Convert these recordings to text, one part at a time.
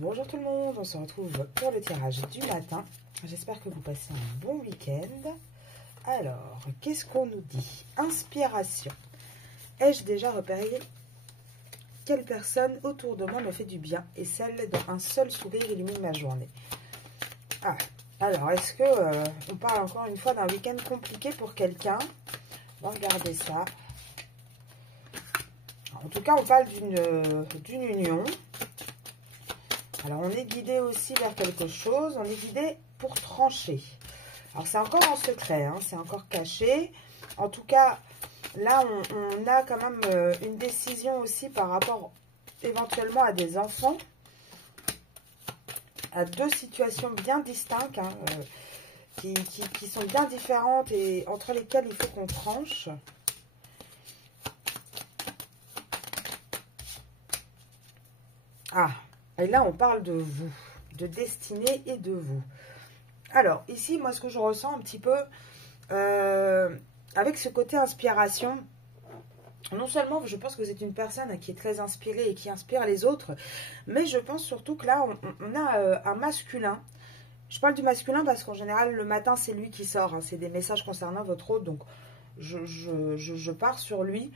Bonjour tout le monde, on se retrouve pour le tirage du matin. J'espère que vous passez un bon week-end. Alors, qu'est-ce qu'on nous dit? Inspiration. Ai-je déjà repéré quelle personne autour de moi me fait du bien et celle dont un seul sourire illumine ma journée? Ah, alors, est-ce que on parle encore une fois d'un week-end compliqué pour quelqu'un? On va regarder ça. En tout cas, on parle d'une union. Alors, on est guidé aussi vers quelque chose. On est guidé pour trancher. Alors, c'est encore en secret, hein, c'est encore caché. En tout cas, là, on a quand même une décision aussi par rapport éventuellement à des enfants. À deux situations bien distinctes, hein, qui sont bien différentes et entre lesquelles il faut qu'on tranche. Ah, et là, on parle de vous, de destinée et de vous. Alors, ici, moi, ce que je ressens un petit peu, avec ce côté inspiration, non seulement, je pense que vous êtes une personne qui est très inspirée et qui inspire les autres, mais je pense surtout que là, on a un masculin. Je parle du masculin parce qu'en général, le matin, c'est lui qui sort. Hein, c'est des messages concernant votre hôte, donc je pars sur lui.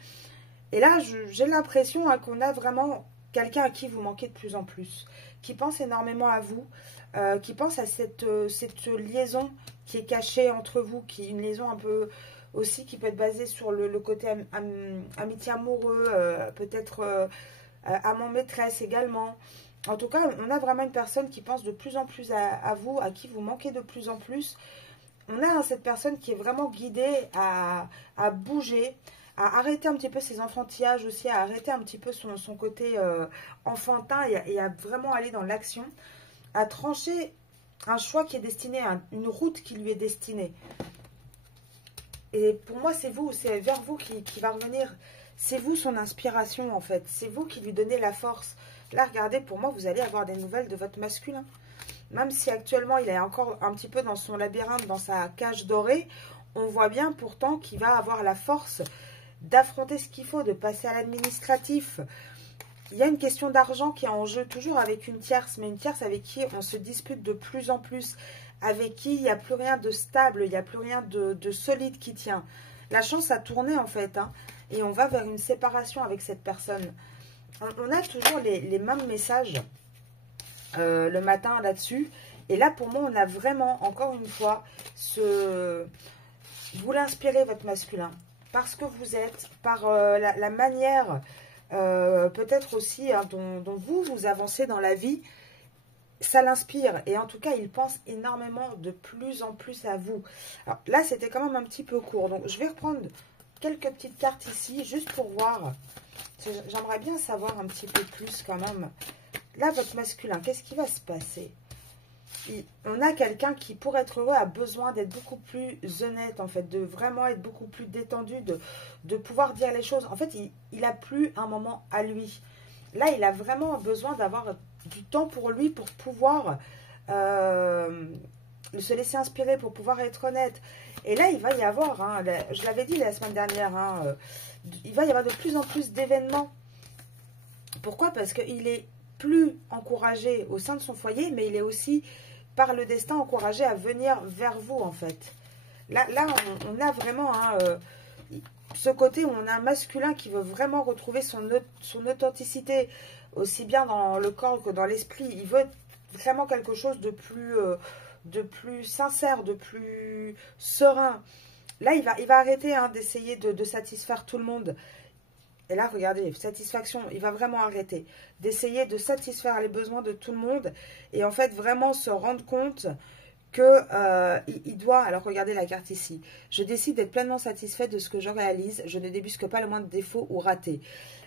Et là, j'ai l'impression hein, qu'on a vraiment quelqu'un à qui vous manquez de plus en plus, qui pense énormément à vous, qui pense à cette liaison qui est cachée entre vous, qui est une liaison un peu aussi qui peut être basée sur le côté amitié amoureux, peut-être amant-maîtresse également. En tout cas, on a vraiment une personne qui pense de plus en plus à vous, à qui vous manquez de plus en plus. On a hein, cette personne qui est vraiment guidée à bouger, à arrêter un petit peu ses enfantillages aussi, à arrêter un petit peu son côté enfantin et à vraiment aller dans l'action, à trancher un choix qui est destiné, une route qui lui est destinée. Et pour moi, c'est vous, c'est vers vous qui va revenir. C'est vous son inspiration en fait. C'est vous qui lui donnez la force. Là, regardez, pour moi, vous allez avoir des nouvelles de votre masculin. Même si actuellement, il est encore un petit peu dans son labyrinthe, dans sa cage dorée, on voit bien pourtant qu'il va avoir la force d'affronter ce qu'il faut, de passer à l'administratif. Il y a une question d'argent qui est en jeu, toujours avec une tierce, mais une tierce avec qui on se dispute de plus en plus, avec qui il n'y a plus rien de stable, il n'y a plus rien de solide qui tient. La chance a tourné en fait, hein, et on va vers une séparation avec cette personne. On a toujours les mêmes messages le matin là-dessus. Et là, pour moi, on a vraiment, encore une fois, vous l'inspirez, votre masculin. Parce que vous êtes, par la manière, peut-être aussi hein, dont vous avancez dans la vie, ça l'inspire. Et en tout cas, il pense énormément de plus en plus à vous. Alors là, c'était quand même un petit peu court. Donc, je vais reprendre quelques petites cartes ici, juste pour voir. J'aimerais bien savoir un petit peu plus quand même. Là, votre masculin, qu'est-ce qui va se passer? On a quelqu'un qui, pour être heureux, a besoin d'être beaucoup plus honnête, en fait, de vraiment être beaucoup plus détendu, de pouvoir dire les choses. En fait, il n'a plus un moment à lui. Là, il a vraiment besoin d'avoir du temps pour lui, pour pouvoir se laisser inspirer, pour pouvoir être honnête. Et là, il va y avoir, hein, je l'avais dit la semaine dernière, hein, il va y avoir de plus en plus d'événements. Pourquoi? Parce qu'il est plus encouragé au sein de son foyer, mais il est aussi, par le destin, encouragé à venir vers vous, en fait. Là on a vraiment hein, ce côté où on a un masculin qui veut vraiment retrouver son authenticité, aussi bien dans le corps que dans l'esprit. Il veut vraiment quelque chose de plus sincère, de plus serein. Là, il va arrêter hein, d'essayer de satisfaire tout le monde. Et là, regardez, satisfaction, il va vraiment arrêter d'essayer de satisfaire les besoins de tout le monde. Et en fait, vraiment se rendre compte que il doit... Alors, regardez la carte ici. Je décide d'être pleinement satisfait de ce que je réalise. Je ne débusque pas le moindre défaut ou raté.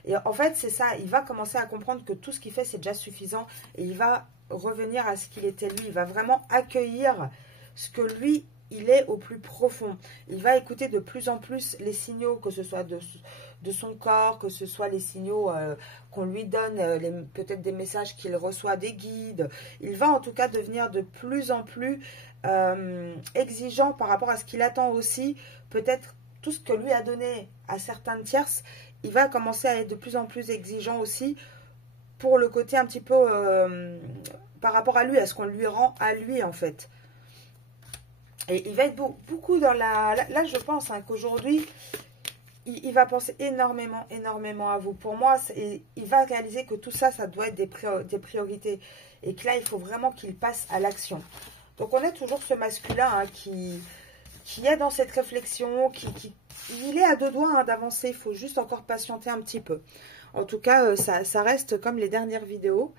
Et en fait, c'est ça. Il va commencer à comprendre que tout ce qu'il fait, c'est déjà suffisant. Et il va revenir à ce qu'il était lui. Il va vraiment accueillir ce que lui... il est au plus profond. Il va écouter de plus en plus les signaux, que ce soit de son corps, que ce soit les signaux qu'on lui donne, peut-être des messages qu'il reçoit des guides. Il va en tout cas devenir de plus en plus exigeant par rapport à ce qu'il attend aussi. Peut-être tout ce que lui a donné à certaines tierces, il va commencer à être de plus en plus exigeant aussi pour le côté un petit peu par rapport à lui, à ce qu'on lui rend à lui en fait. Et il va être beaucoup dans la... Là, je pense hein, qu'aujourd'hui, il va penser énormément, énormément à vous. Pour moi, il va réaliser que tout ça, ça doit être des priorités. Et que là, il faut vraiment qu'il passe à l'action. Donc, on a toujours ce masculin hein, qui est dans cette réflexion, il est à deux doigts hein, d'avancer. Il faut juste encore patienter un petit peu. En tout cas, ça reste comme les dernières vidéos.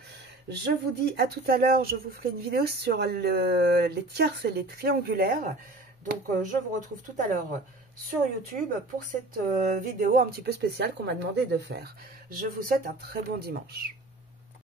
Je vous dis à tout à l'heure, je vous ferai une vidéo sur les tierces et les triangulaires. Donc, je vous retrouve tout à l'heure sur YouTube pour cette vidéo un petit peu spéciale qu'on m'a demandé de faire. Je vous souhaite un très bon dimanche.